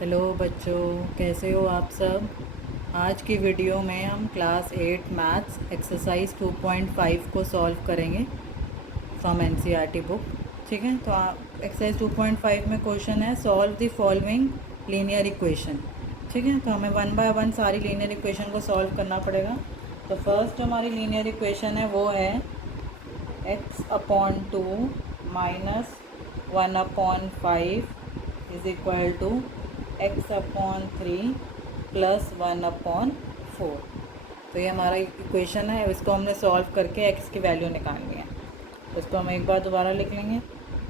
Hello बच्चों, कैसे हो आप सब। आज की वीडियो में हम क्लास 8 मैथ्स एक्सरसाइज 2.5 को सॉल्व करेंगे फ्रॉम एनसीईआरटी बुक। ठीक है, तो एक्सरसाइज 2.5 में क्वेश्चन है solve the following linear equation. ठीक है, तो हमें वन बाय वन सारी लीनियर इक्वेशन को सॉल्व करना पड़ेगा। तो फर्स्ट जो हमारी लीनियर इक्वेशन है वो है x/2 minus 1/5 is equal to x/3 plus 1/4। तो ये हमारा इक्वेशन है, इसको हमने सॉल्व करके x की वैल्यू निकालनी है। तो इसको हम एक बार दोबारा लिख लेंगे,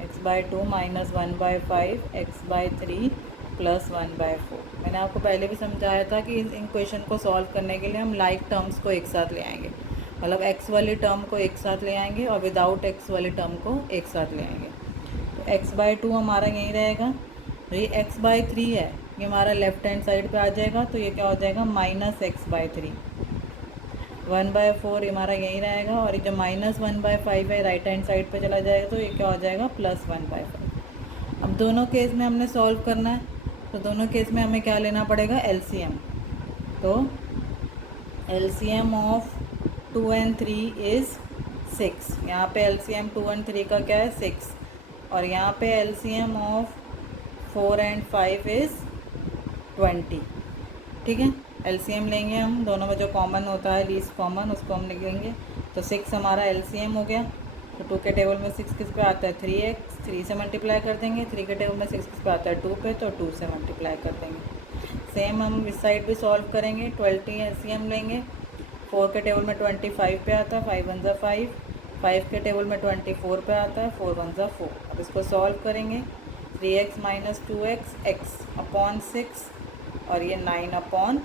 x/2 माइनस 1/5 x/3 प्लस 1/4। मैंने आपको पहले भी समझाया था कि इन इक्वेशन को सॉल्व करने के लिए हम लाइक टर्म्स को एक साथ ले आएंगे, मतलब x वाली टर्म को एक साथ ले आएंगे और विदाउट x वाली टर्म को एक साथ ले आएंगे। तो x/2 हमारा यहीं रहेगा। तो ये x/3 है, ये हमारा लेफ्ट हैंड साइड पे आ जाएगा, तो ये क्या हो जाएगा माइनस x/3। 1/4 हमारा यहीं रहेगा और ये जो माइनस 1/5 है राइट हैंड साइड पे चला जाएगा, तो ये क्या हो जाएगा प्लस 1/5। अब दोनों केस में हमने सॉल्व करना है, तो दोनों केस में हमें क्या लेना पड़ेगा एलसीएम। तो एलसीएम ऑफ 2 and 3 इज़ 6। यहाँ पे एलसीएम 2 and 3 का क्या है 6, और यहाँ पे एलसीएम ऑफ 4 and 5 इज़ 20। ठीक है, एलसीएम लेंगे हम, दोनों में जो कॉमन होता है लीस्ट कॉमन उसको हम लिखेंगे। तो 6 हमारा एलसीएम हो गया। तो 2 के टेबल में 6 किस पे आता है 3x, 3 से मल्टीप्लाई कर देंगे। 3 के टेबल में 6 किस पे आता है 2 पे, तो 2 से मल्टीप्लाई कर देंगे। सेम हम इस साइड भी सॉल्व करेंगे, 20 एलसीएम लेंगे। 4 के टेबल में 25 पे आता है, 5 1 5। 5 के टेबल में 24 पे आता है, 4 1 4। अब इसको सॉल्व करेंगे, 3x माइनस 2x x/6 और ये 9/20।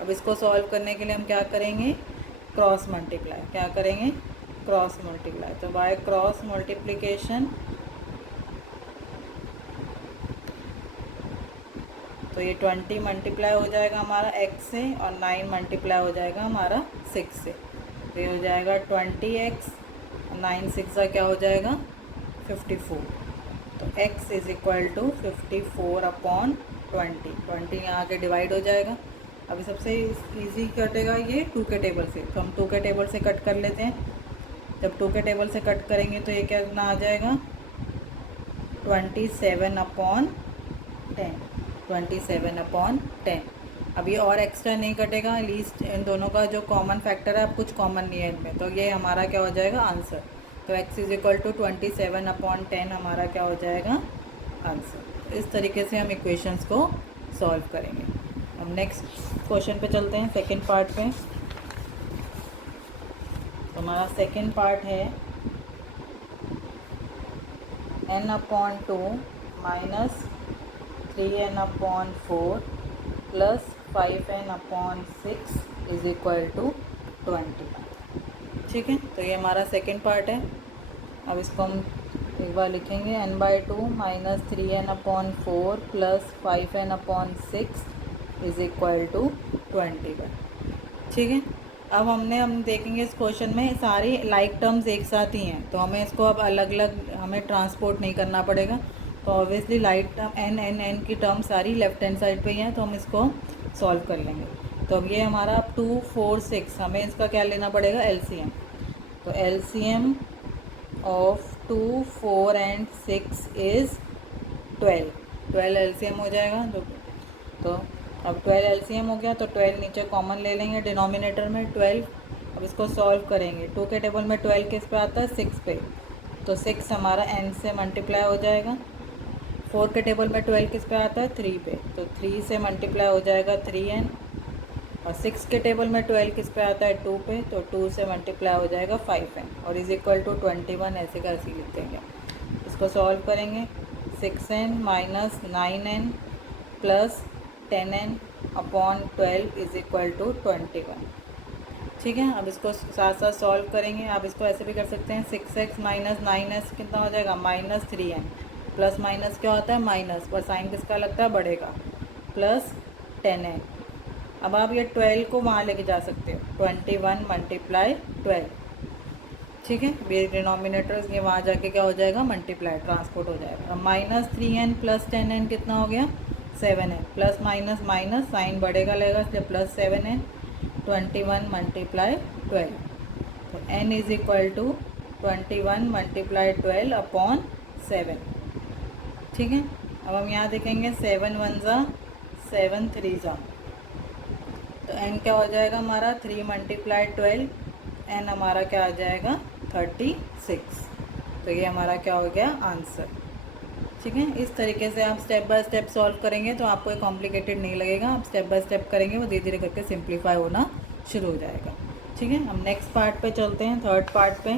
अब इसको सॉल्व करने के लिए हम क्या करेंगे क्रॉस मल्टीप्लाई। क्या करेंगे क्रॉस मल्टीप्लाई। तो बाय क्रॉस मल्टीप्लिकेशन तो ये 20 मल्टीप्लाई हो जाएगा हमारा x से और 9 मल्टीप्लाई हो जाएगा हमारा 6 से। तो ये हो जाएगा 20x, 9 6 क्या हो जाएगा 54। तो x इज़ इक्वल टू 54/20। 20 यहाँ के डिवाइड हो जाएगा। अभी सबसे इजी कटेगा ये 2 के टेबल से, तो हम 2 के टेबल से कट कर लेते हैं। जब 2 के टेबल से कट करेंगे तो ये क्या ना आ जाएगा 27/10। 27/10। अब ये और एक्स्ट्रा नहीं कटेगा, लीस्ट इन दोनों का जो कॉमन फैक्टर है अब कुछ कॉमन नहीं है इनमें, तो ये हमारा क्या हो जाएगा आंसर। तो x इज़ इक्वल टू 27/10 हमारा क्या हो जाएगा आंसर। इस तरीके से हम इक्वेशंस को सॉल्व करेंगे। अब नेक्स्ट क्वेश्चन पे चलते हैं, सेकंड पार्ट पे। तो हमारा सेकंड पार्ट है n/2 minus 3n/4 plus 5n/6 is equal to 20। ठीक है, तो ये हमारा सेकंड पार्ट है। अब इसको हम एक बार लिखेंगे, n/2 minus 3n/4 plus 5n/6 is equal to 21। ठीक है, अब हम देखेंगे इस क्वेश्चन में सारी लाइक टर्म्स एक साथ ही हैं, तो हमें इसको अब अलग अलग हमें ट्रांसपोर्ट नहीं करना पड़ेगा। तो ऑब्वियसली लाइक टर्म n की टर्म सारी लेफ्ट हैंड साइड पे ही हैं, तो हम इसको सॉल्व कर लेंगे। तो अब ये हमारा 2 4 6, हमें इसका क्या लेना पड़ेगा एलसीएम। तो LCM of 2 4 and 6 is 12। 12 LCM हो जाएगा। तो अब 12 एलसीएम हो गया, तो 12 नीचे कॉमन ले लेंगे डिनोमिनेटर में 12। अब इसको सॉल्व करेंगे, 2 के टेबल में 12 किस पे आता है 6 पे, तो 6 हमारा n से मल्टीप्लाई हो जाएगा। 4 के टेबल में 12 किस पे आता है 3 पे, तो 3 से मल्टीप्लाई हो जाएगा 3n। और 6 के टेबल में 12 किस पे आता है 2 पे, तो 2 से मल्टीप्लाई हो जाएगा 5n और इज़ इक्वल टू 21। ऐसे का ऐसे लिख देंगे। इसको सॉल्व करेंगे, 6n minus 9n plus 10n/12 is equal to 21। ठीक है, अब इसको साथ साथ सॉल्व करेंगे। आप इसको ऐसे भी कर सकते हैं, 6x माइनस 9s कितना हो जाएगा -3n। प्लस माइनस क्या होता है माइनस, पर साइन किसका लगता है बढ़ेगा, प्लस 10n। अब आप ये 12 को वहाँ लेके जा सकते हो, 21 मल्टीप्लाई 12। ठीक है। ये डिनोमिनेटर ये वहाँ जाके क्या हो जाएगा, मल्टीप्लाई ट्रांसपोर्ट हो जाएगा। अब -3n + 10n कितना हो गया, 7n, plus minus minus sign बढ़ेगा लगेगा इसलिए +7n, 21 × 12, तो n इज इक्वल टू 21 × 12/7। ठीक है। अब हम यहाँ देखेंगे 7 1 ज़ा 7 3 ज़ा, तो n क्या हो जाएगा हमारा 3 × 12, n हमारा क्या आ जाएगा 36। तो ये हमारा क्या हो गया आंसर। ठीक है। इस तरीके से आप स्टेप बाय स्टेप सॉल्व करेंगे तो आपको ये कॉम्प्लिकेटेड नहीं लगेगा। आप स्टेप बाय स्टेप करेंगे वो धीरे धीरे करके सिंप्लीफाई होना शुरू हो जाएगा। ठीक है। हम नेक्स्ट पार्ट पे चलते हैं, थर्ड पार्ट पे।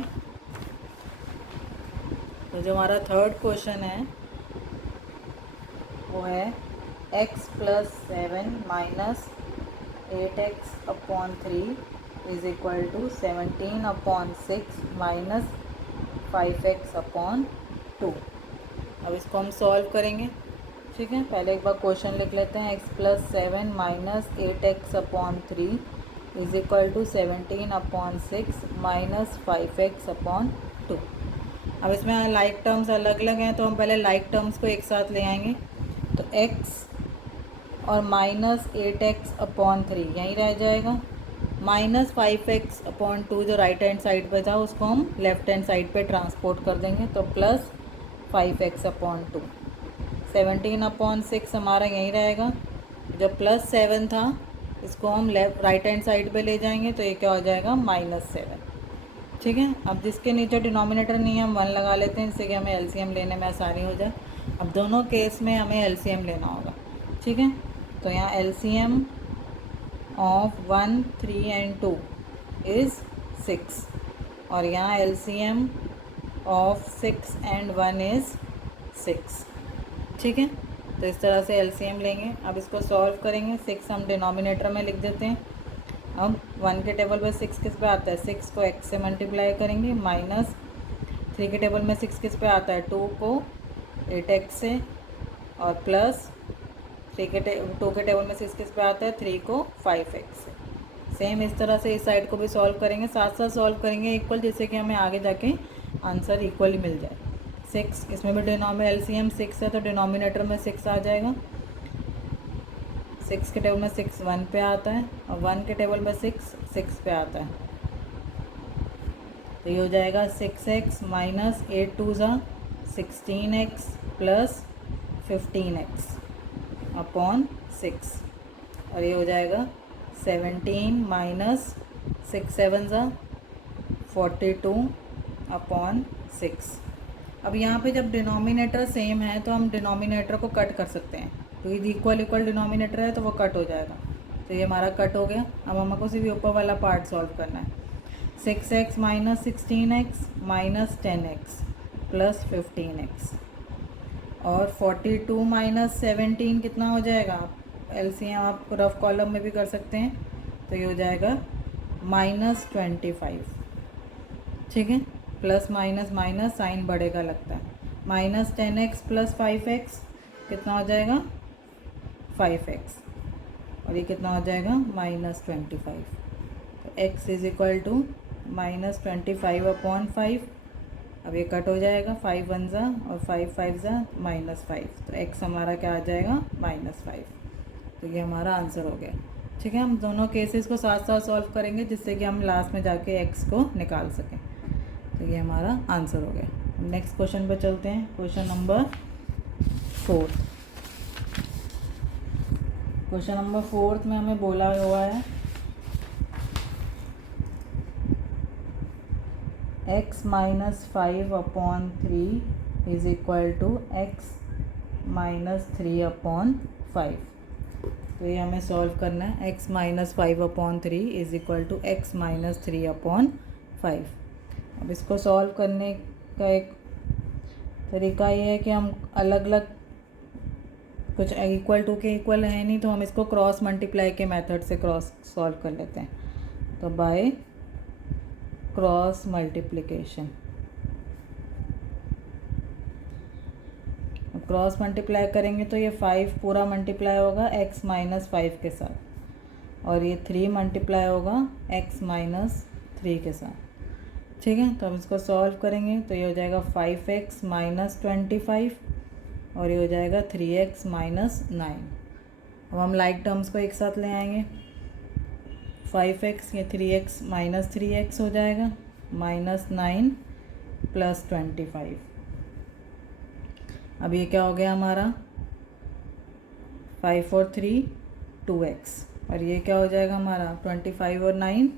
तो जो हमारा थर्ड क्वेश्चन है वो है x + 7 - 8x/3 is equal to 17/6 - 5x/2। अब इसको हम सॉल्व करेंगे। ठीक है। पहले एक बार क्वेश्चन लिख लेते हैं। x + 7 - 8x/3 is equal to 17/6 - 5x/2। अब इसमें लाइक टर्म्स अलग अलग हैं तो हम पहले लाइक टर्म्स को एक साथ ले आएंगे। तो x और -8x/3 यहीं रह जाएगा। -5x/2 जो राइट हैंड साइड पे था उसको हम लेफ्ट हैंड साइड पे ट्रांसपोर्ट कर देंगे, तो +5x/2। 17/6 हमारा यहीं रहेगा। जो +7 था इसको हम राइट हैंड साइड पे ले जाएंगे, तो ये क्या हो जाएगा -7। ठीक है। अब जिसके नीचे डिनोमिनेटर नहीं है हम 1 लगा लेते हैं, जिससे कि हमें एलसीएम लेने में आसानी हो जाए। अब दोनों केस में हमें एलसीएम लेना होगा। ठीक है। तो यहाँ एलसीएम ऑफ 1 3 एंड 2 इज़ 6 और यहाँ एलसीएम ऑफ 6 एंड 1 इज़ 6। ठीक है। तो इस तरह से एलसीएम लेंगे। अब इसको सॉल्व करेंगे। 6 हम डिनोमिनेटर में लिख देते हैं। अब 1 के टेबल पर 6 किस पे आता है, 6 को x से मल्टीप्लाई करेंगे, -3 के टेबल में 6 किस पे आता है, 2 को 8x से, और +2 के टेबल में 6 किस पे आता है, 3 को 5x से। सेम इस तरह से इस साइड को भी सॉल्व करेंगे, साथ साथ सॉल्व करेंगे इक्वल, जिससे कि हमें आगे जाके आंसर इक्वली मिल जाए। 6 इसमें भी एलसीएम 6 है तो डिनोमिनेटर में 6 आ जाएगा। 6 के टेबल में 6 1 पे आता है और 1 के टेबल में 6 6 पे आता है, तो ये हो जाएगा 6x - 8 2 ज़ा 16x + 15x/6, और ये हो जाएगा 17 - 6 7 ज़ा 42/6। अब यहाँ पे जब डिनोमिनेटर सेम है तो हम डिनोमिनेटर को कट कर सकते हैं, तो ये इक्वल डिनोमिनेटर है तो वो कट हो जाएगा। तो ये हमारा कट हो गया। अब हमको सिर्फ ऊपर वाला पार्ट सॉल्व करना है। 6x - 16x - 10x + 15x, और 42 - 17 कितना हो जाएगा, एलसीएम आप रफ कॉलम में भी कर सकते हैं, तो ये हो जाएगा -25। ठीक है। प्लस माइनस माइनस साइन बढ़ेगा लगता है। -10x + 5x कितना हो जाएगा, 5x, और ये कितना हो जाएगा -25। तो x इज इक्वल टू -25/5। अब ये कट हो जाएगा, 5 1 ज़ा और 5 5 ज़ा -5, तो x हमारा क्या आ जाएगा -5। तो ये हमारा आंसर हो गया। ठीक है। हम दोनों केसेस को साथ साथ सॉल्व करेंगे, जिससे कि हम लास्ट में जाके x को निकाल सकें। तो ये हमारा आंसर हो गया। नेक्स्ट क्वेश्चन पे चलते हैं। Question number 4। क्वेश्चन नंबर 4 में हमें बोला हुआ है x - 5/3 is equal to x - 3/5। तो ये हमें सॉल्व करना है। x - 5/3 is equal to x - 3/5। अब इसको सॉल्व करने का एक तरीका ये है कि हम अलग अलग, कुछ इक्वल टू के इक्वल है नहीं तो हम इसको क्रॉस मल्टीप्लाई के मेथड से क्रॉस सॉल्व कर लेते हैं। तो by cross multiplication, cross multiply करेंगे तो ये 5 पूरा मल्टीप्लाई होगा x - 5 के साथ, और ये 3 मल्टीप्लाई होगा x - 3 के साथ। ठीक है, तो अब इसको सॉल्व करेंगे तो ये हो जाएगा 5x माइनस 25 और ये हो जाएगा 3x माइनस 9। अब हम लाइक टर्म्स को एक साथ ले आएंगे। 5x ये 3x माइनस 3x हो जाएगा माइनस 9 प्लस 25। अब ये क्या हो गया हमारा 5 और 3 2x और ये क्या हो जाएगा हमारा 25 और 9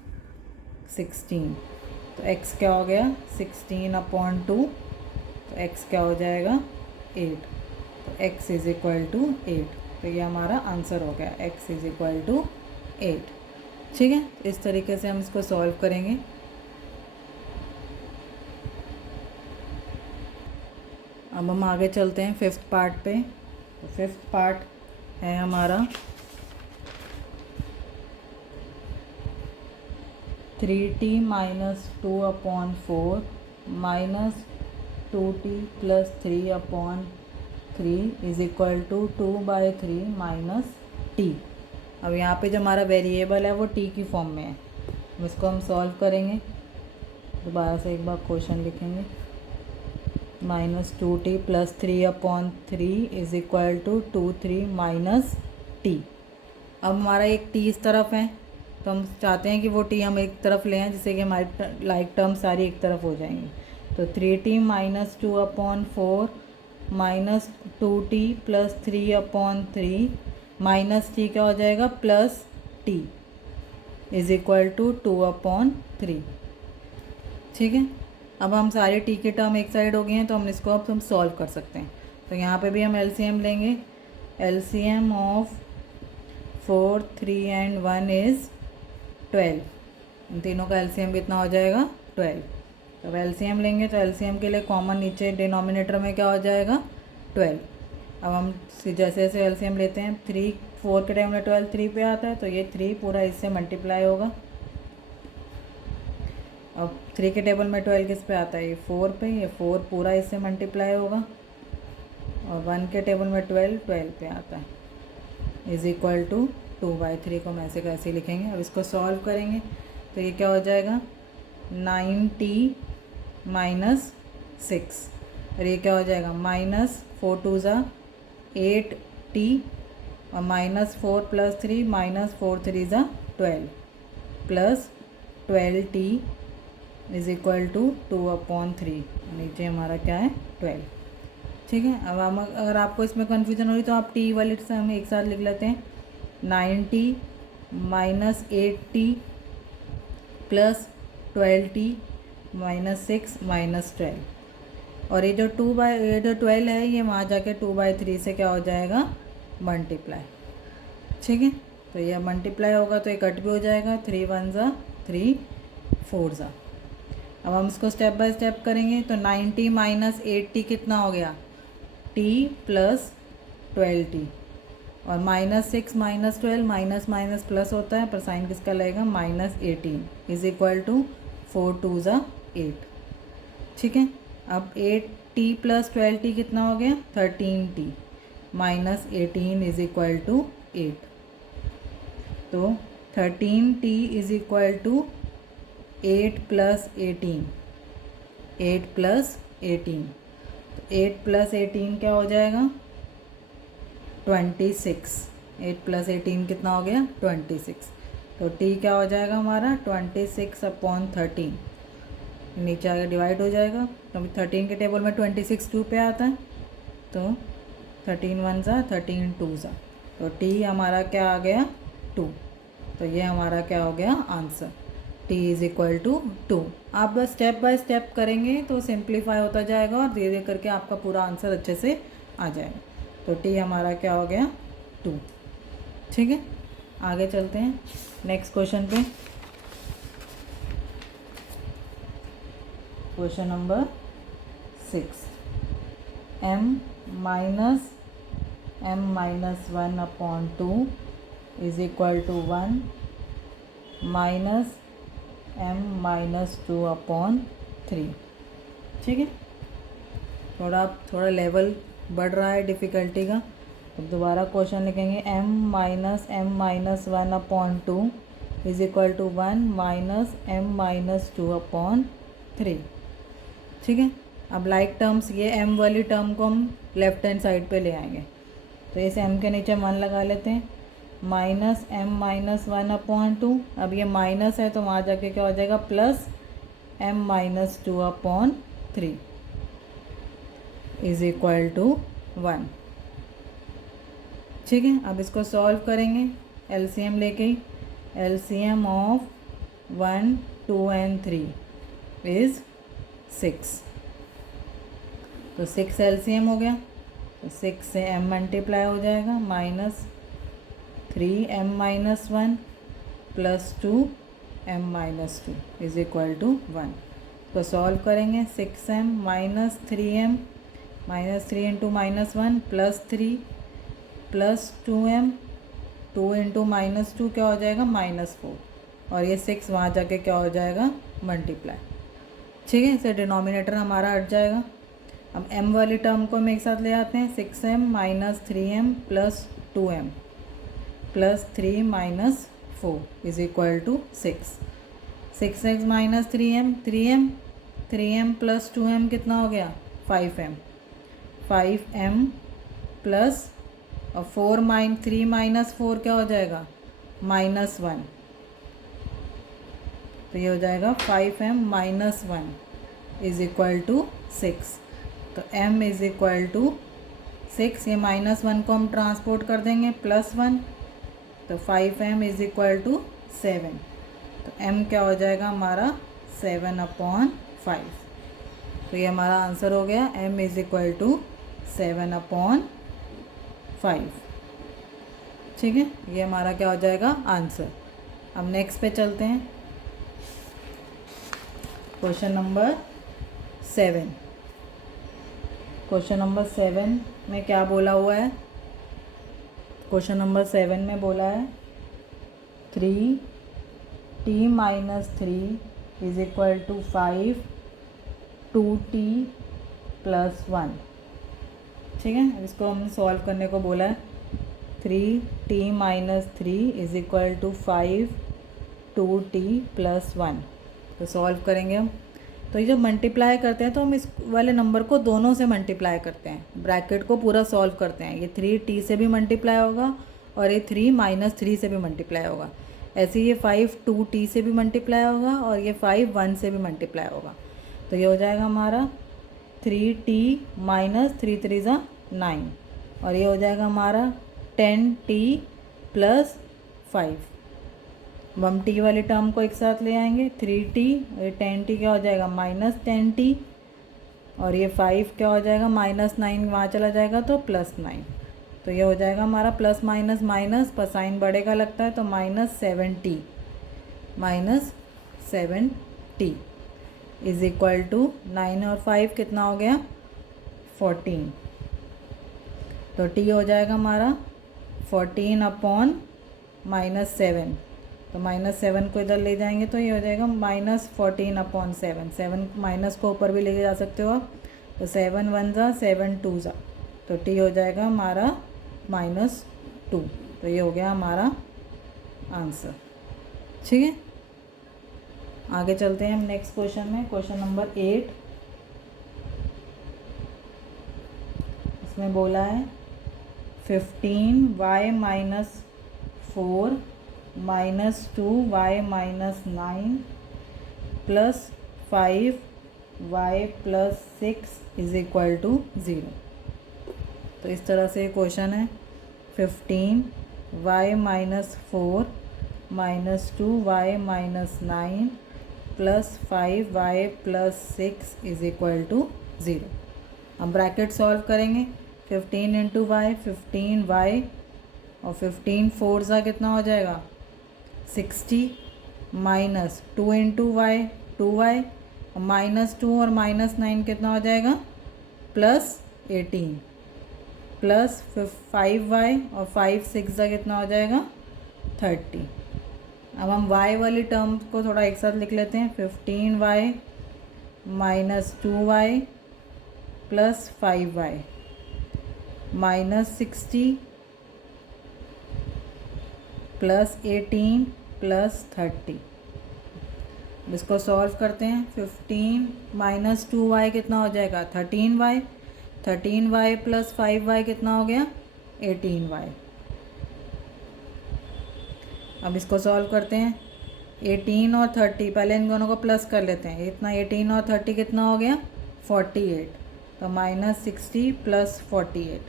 16। तो x क्या हो गया 16/2 तो x क्या हो जाएगा 8। तो x इज़ इक्वल टू 8। तो ये हमारा आंसर हो गया x इज़ इक्वल टू 8। ठीक है, इस तरीके से हम इसको सॉल्व करेंगे। अब हम आगे चलते हैं फिफ्थ पार्ट पे। तो फिफ्थ पार्ट है हमारा 3t minus 2/4 minus 2t plus 3/3 is equal to 2/3 minus t. अब यहाँ पे जो हमारा वेरिएबल है वो टी की फॉर्म में है। अब इसको हम सॉल्व करेंगे। दोबारा से एक बार क्वेश्चन लिखेंगे। Minus 2t plus 3/3 is equal to 2/3 minus t. अब हमारा एक टी इस तरफ है तो हम चाहते हैं कि वो टी हम एक तरफ ले आएँ जिससे कि हमारी लाइक टर्म सारी एक तरफ हो जाएंगी। तो 3t minus 2/4 minus 2t plus 3/3 minus t क्या हो जाएगा plus t is equal to 2/3। ठीक है, अब हम सारे टी के टर्म एक साइड हो गए हैं तो हम इसको अब हम सॉल्व कर सकते हैं। तो यहाँ पे भी हम एलसीएम लेंगे। LCM of 4 3 and 1 is 12। इन तीनों का एलसीएम कितना हो जाएगा 12। तो अब एलसीएम लेंगे तो एलसीएम के लिए कॉमन नीचे डिनोमिनेटर में क्या हो जाएगा 12। अब हम जैसे जैसे एलसीएम लेते हैं 3 4 के टाइम में 12 3 पे आता है तो ये 3 पूरा इससे मल्टीप्लाई होगा। अब 3 के टेबल में 12 किस पे आता है ये 4 पे, ये 4 पूरा इससे मल्टीप्लाई होगा। और 1 के टेबल में 12 पे आता है इज़ इक्वल टू 2/3 को हम ऐसे कैसे लिखेंगे। अब इसको सॉल्व करेंगे तो ये क्या हो जाएगा 9t माइनस 6 और ये क्या हो जाएगा माइनस 4 2 ज़ा 8t और माइनस 4 प्लस 3 माइनस 4 3 ज़ा 12 plus 12t is equal to 2/3। नीचे हमारा क्या है 12। ठीक है, अब हम अगर आपको इसमें कन्फ्यूजन हो रही तो आप टी वाले से हम एक साथ लिख लेते हैं। 9t minus 8t plus 12t minus 6 minus 12 और ये जो 12 है ये वहाँ जाके 2/3 से क्या हो जाएगा मल्टीप्लाई। ठीक है, तो ये मल्टीप्लाई होगा तो ये कट भी हो जाएगा 3 1 ज़ा 3 4 ज़ा। अब हम इसको स्टेप बाय स्टेप करेंगे तो 9t माइनस 8t कितना हो गया t प्लस 12t और minus 6 minus 12 minus minus plus होता है पर साइन किसका लगेगा माइनस 18 इज इक्वल टू 4 2 ज़ा 8। ठीक है, अब 8t प्लस 12t कितना हो गया 13t minus 18 is equal to 8। तो 13t is equal to 8 plus 18 8 plus 18 तो 8 प्लस 18 क्या हो जाएगा 26। 8 प्लस 18 कितना हो गया 26। तो t क्या हो जाएगा हमारा 26/13। नीचे आगे डिवाइड हो जाएगा तो 13 के टेबल में 26 2 पे आता है तो 13 1 ज़ा 13 2 ज़ा तो t हमारा क्या आ गया 2। तो ये हमारा क्या हो गया answer t is equal to 2। आप बस स्टेप बाय स्टेप करेंगे तो सिंप्लीफाई होता जाएगा और धीरे धीरे करके आपका पूरा आंसर अच्छे से आ जाएगा। तो t हमारा क्या हो गया 2। ठीक है, आगे चलते हैं नेक्स्ट क्वेश्चन पे। Question number 6 m minus 1/2 is equal to 1 minus m minus 2/3। ठीक है, थोड़ा लेवल बढ़ रहा है डिफ़िकल्टी का। अब दोबारा क्वेश्चन लिखेंगे m minus 1/2 is equal to 1 minus m minus 2/3। 3। ठीक है, अब लाइक टर्म्स, ये m वाली टर्म को हम लेफ्ट हैंड साइड पे ले आएंगे, तो इस m के नीचे 1 लगा लेते हैं, माइनस m माइनस 1/2। अब ये माइनस है तो वहाँ जाके क्या हो जाएगा, plus m minus 2/3 is equal to 1। ठीक है, अब इसको सॉल्व करेंगे एलसीएम लेके ही। LCM of 1, 2 and 3 is 6। तो 6 एलसीएम हो गया, तो 6 से m मल्टीप्लाई हो जाएगा, minus 3m minus 1 plus 2m minus 2 is equal to 1। तो सॉल्व करेंगे, 6m minus 3m minus 3 into minus 1 plus 3 plus 2m, 2 into minus 2 क्या हो जाएगा, माइनस 4, और ये 6 वहाँ जाके क्या हो जाएगा, मल्टीप्लाई। ठीक है, इसे डिनोमिनेटर हमारा हट जाएगा। अब m वाली टर्म को हम एक साथ ले आते हैं, 6m minus 3m plus 2m plus 3 minus 4 is equal to 6। 6x minus 3m, 3m plus 2m कितना हो गया, 5m, 5m प्लस और 3 माइनस 4 क्या हो जाएगा, माइनस 1, तो ये हो जाएगा 5m minus 1 is equal to 6। तो m इज इक्वल टू 6, ये माइनस 1 को हम ट्रांसपोर्ट कर देंगे प्लस 1, तो 5m इज इक्वल टू 7। तो m क्या हो जाएगा हमारा, 7/5। तो ये हमारा आंसर हो गया, m इज इक्वल टू 7/5। ठीक है, ये हमारा क्या हो जाएगा, आंसर। अब नेक्स्ट पे चलते हैं, क्वेश्चन नंबर 7। क्वेश्चन नंबर 7 में क्या बोला हुआ है, क्वेश्चन नंबर 7 में बोला है 3t minus 3 is equal to 5 2t plus 1। ठीक है, इसको हमने सॉल्व करने को बोला है, 3t minus 3 is equal to 5 2t plus 1। तो सॉल्व करेंगे हम, तो ये जब मल्टीप्लाई करते हैं तो हम इस वाले नंबर को दोनों से मल्टीप्लाई करते हैं, ब्रैकेट को पूरा सॉल्व करते हैं। ये 3t से भी मल्टीप्लाई होगा और ये 3 माइनस 3 से भी मल्टीप्लाई होगा। ऐसे ये 5 2t से भी मल्टीप्लाई होगा और ये 5 1 से भी मल्टीप्लाई होगा। तो ये हो जाएगा हमारा 3t माइनस 3 3 ज़ा 9, और ये हो जाएगा हमारा 10t प्लस 5। अब हम t वाली टर्म को एक साथ ले आएंगे, 3t, ये 10t क्या हो जाएगा, माइनस 10t, और ये 5 क्या हो जाएगा, माइनस 9 वहाँ चला जाएगा तो प्लस 9। तो ये हो जाएगा हमारा प्लस माइनस माइनस, पर साइन बढ़ेगा लगता है, तो minus 7t is equal to 9 और 5 कितना हो गया, 14। तो t हो जाएगा हमारा 14 माइनस 7, तो माइनस 7 को इधर ले जाएंगे तो ये हो जाएगा माइनस 14/7। 7 माइनस को ऊपर भी लेके जा सकते हो आप, तो 7 1 ज़ा 7 2 ज़ा, तो t हो जाएगा हमारा -2। तो ये हो गया हमारा आंसर। ठीक है, आगे चलते हैं हम नेक्स्ट क्वेश्चन में, क्वेश्चन नंबर 8। इसमें बोला है 15y minus 4 minus 2y minus 9 plus 5y plus 6 is equal to 0। तो इस तरह से क्वेश्चन है, 15y minus 4 minus 2y minus 9 plus 5y plus 6 is equal to 0। हम ब्रैकेट सॉल्व करेंगे, 15 इंटू वाई 15y, और 15 4 ज़ा कितना हो जाएगा, 60, minus 2 into Y 2y, minus 2 और माइनस 9 कितना हो जाएगा, प्लस 18, प्लस 5y, और 5 6 ज़ा कितना हो जाएगा, 30। अब हम y वाली टर्म को थोड़ा एक साथ लिख लेते हैं, 15y minus 2y plus 5y minus 60 plus 18 plus 30। इसको सॉल्व करते हैं। 15 माइनस 2y कितना हो जाएगा 13y, 13y प्लस 5y कितना हो गया 18y। अब इसको सॉल्व करते हैं। 18 और 30 पहले इन दोनों को प्लस कर लेते हैं। इतना 18 और 30 कितना हो गया 48, तो -60 प्लस 48।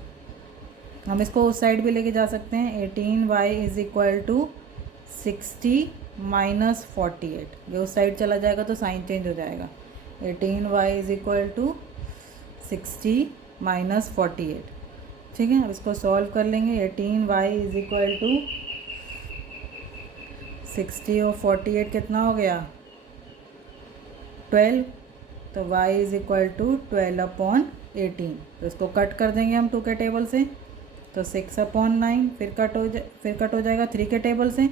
हम इसको उस साइड भी लेके जा सकते हैं। 18y is equal to 60 minus 48, ये उस साइड चला जाएगा तो साइन चेंज हो जाएगा। 18y is equal to 60 minus 48, ठीक है। अब इसको सॉल्व कर लेंगे। 18y इज इक्वल टू 60 और 48 कितना हो गया 12, तो y इज इक्वल टू 12/18। तो इसको कट कर देंगे हम 2 के टेबल से, तो 6/9, फिर कट हो जाएगा 3 के टेबल से,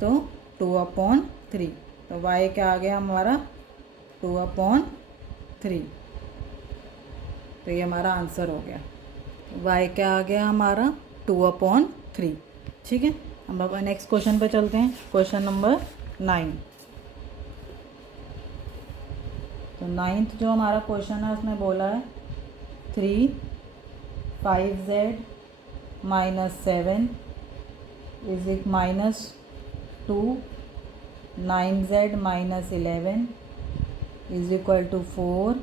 तो 2/3। तो y क्या आ गया हमारा 2/3। तो ये हमारा आंसर हो गया। y क्या आ गया हमारा 2/3, ठीक है। हम अब नेक्स्ट क्वेश्चन पे चलते हैं। Question number 9। तो 9th जो हमारा क्वेश्चन है उसमें बोला है 3 5z माइनस 7 इज इक minus 2 9z minus 11 is equal to 4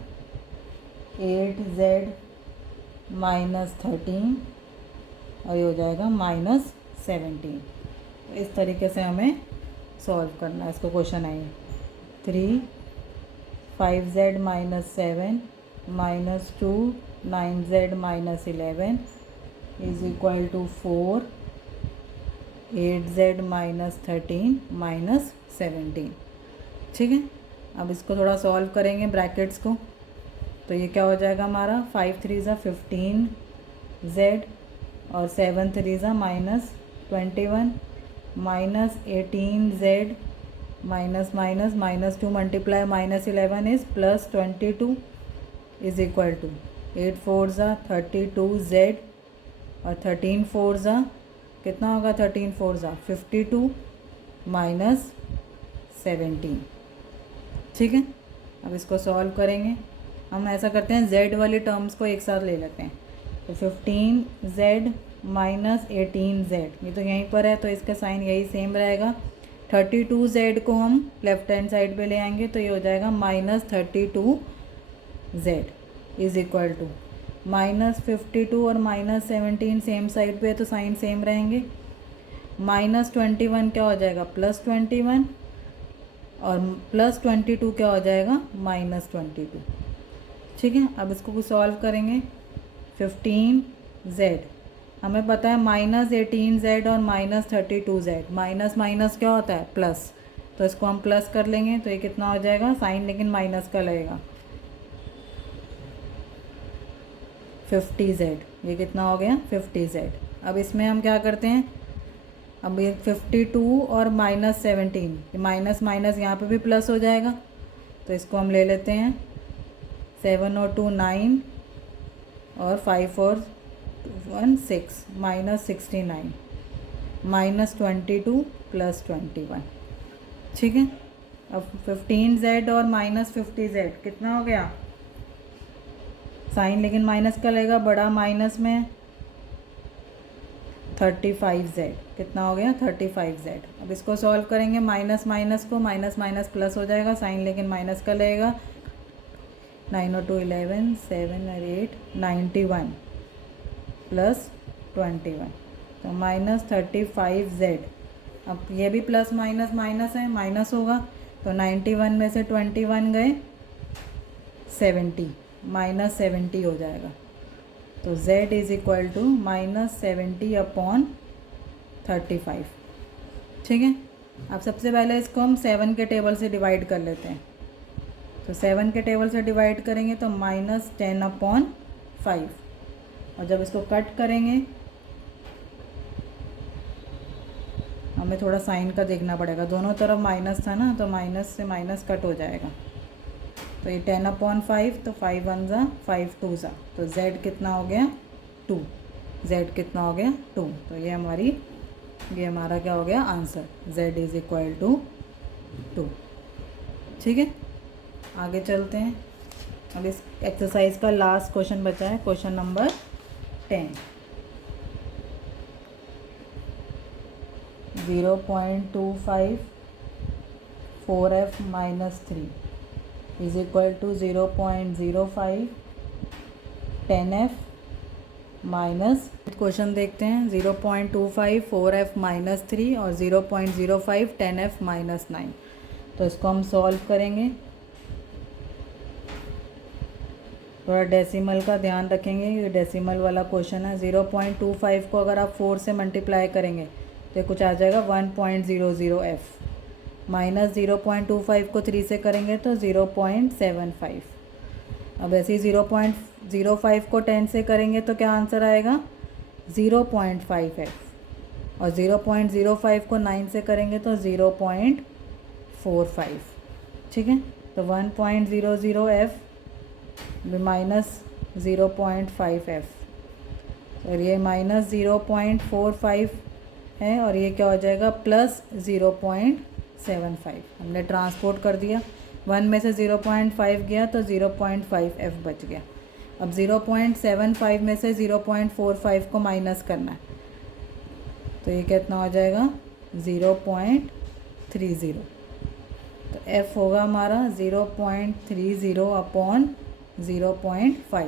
8z minus 13 और ये हो जाएगा -17। इस तरीके से हमें सॉल्व करना है इसको। क्वेश्चन है 3 5z minus 7 minus 2 9z minus 11 is equal to 4 8z minus 13 minus 17, ठीक है। अब इसको थोड़ा सॉल्व करेंगे ब्रैकेट्स को, तो ये क्या हो जाएगा हमारा 5 3 ज़ा 15z और 7 3 ज़ा minus 21 minus 18z minus -2 multiply -11 is plus 22 is equal to 8 4 ज़ा 32z और 13 4 ज़ा कितना होगा 13 4 ज़ा 52 माइनस 17, ठीक है। अब इसको सॉल्व करेंगे। हम ऐसा करते हैं z वाली टर्म्स को एक साथ ले लेते हैं। तो 15z माइनस 18z, ये तो यहीं पर है तो इसका साइन यही सेम रहेगा। 32z को हम लेफ्ट हैंड साइड पे ले आएंगे तो ये हो जाएगा -32z इज़ इक्वल टू -52 और -17 सेम साइड पे है तो साइन सेम रहेंगे। -21 क्या हो जाएगा +21 और +22 क्या हो जाएगा -22, ठीक है। अब इसको सॉल्व करेंगे। 15z हमें पता है -18z और -32z, माइनस माइनस क्या होता है प्लस, तो इसको हम प्लस कर लेंगे तो ये कितना हो जाएगा साइन लेकिन माइनस का लगेगा 50z, ये कितना हो गया 50z। अब इसमें हम क्या करते हैं, अब ये 52 और -17 माइनस माइनस यहाँ पे भी प्लस हो जाएगा तो इसको हम ले लेते हैं। 7 और 2 9 और 5 और 1 6 -69 -22 प्लस 21, ठीक है। अब 15z और -50z कितना हो गया साइन लेकिन माइनस का लगेगा, बड़ा माइनस में 35z कितना हो गया 35z। अब इसको सॉल्व करेंगे। माइनस माइनस को माइनस माइनस प्लस हो जाएगा, साइन लेकिन माइनस का लगेगा। 9 और 2 11 7 और 8 91 प्लस 21 तो -35z। अब ये भी प्लस माइनस माइनस है, माइनस होगा तो 91 में से 21 गए 70 -70 हो जाएगा। तो z इज़ इक्वल टू -70/35, ठीक है। अब सबसे पहले इसको हम 7 के टेबल से डिवाइड कर लेते हैं। तो 7 के टेबल से डिवाइड करेंगे तो -10/5 और जब इसको कट करेंगे हमें थोड़ा साइन का देखना पड़ेगा, दोनों तरफ माइनस था ना तो माइनस से माइनस कट हो जाएगा। तो ये 10/5 तो 5 1 ज़ा 5 2 ज़ा तो z कितना हो गया 2, z कितना हो गया 2। तो ये हमारा क्या हो गया answer, z is equal to 2। ठीक है, आगे चलते हैं। अब इस एक्सरसाइज का लास्ट क्वेश्चन बचा है, question number 10। 0.25 4f minus 3 is equal to 0.05 10f minus, question देखते हैं। 0.25 4f माइनस 3 और 0.05 10f माइनस 9। तो इसको हम सॉल्व करेंगे। थोड़ा डेसिमल का ध्यान रखेंगे, ये डेसिमल वाला क्वेश्चन है। 0.25 को अगर आप 4 से मल्टीप्लाई करेंगे तो कुछ आ जाएगा 1.00f। माइनस 0.25 को 3 से करेंगे तो 0.75। अब ऐसे ही 0.05 को 10 से करेंगे तो क्या आंसर आएगा 0.5f। और 0.05 को 9 से करेंगे तो 0.45। ठीक है, तो 1.00f माइनस 0.5f और ये माइनस 0.45 है और ये क्या हो जाएगा प्लस 0.75। हमने ट्रांसपोर्ट कर दिया, 1 में से 0.5 गया तो 0.5f बच गया। अब 0.75 में से 0.45 को माइनस करना है तो ये कितना हो जाएगा 0.30। तो f होगा हमारा 0.30 अपॉन 0.5।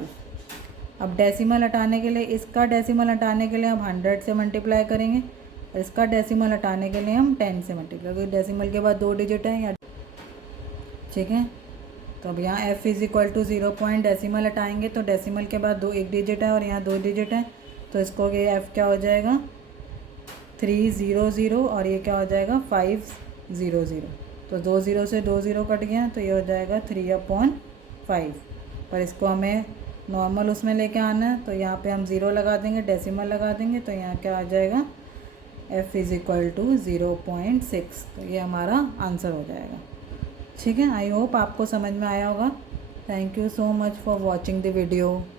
अब डेसिमल हटाने के लिए, इसका डेसिमल हटाने के लिए हम 100 से मल्टीप्लाई करेंगे और इसका डेसिमल हटाने के लिए हम 10 से मल्टीप्लाई, क्योंकि डेसिमल के बाद 2 डिजिट हैं या, ठीक है। तो अब यहाँ f is equal to 0 point decimal हटाएंगे तो डेसिमल के बाद 1 डिजिट है और यहाँ 2 डिजिट है, तो इसको ये f क्या हो जाएगा 300 और ये क्या हो जाएगा 500। तो 2 0 से 2 0 कट गया तो ये हो जाएगा 3/5। पर इसको हमें नॉर्मल उसमें लेके आना है तो यहाँ पे हम 0 लगा देंगे, डेसिमल लगा देंगे तो यहाँ क्या आ जाएगा f इज़ इक्वल टू 0.6। तो ये हमारा आंसर हो जाएगा। ठीक है, आई होप आपको समझ में आया होगा। Thank you so much for watching the video.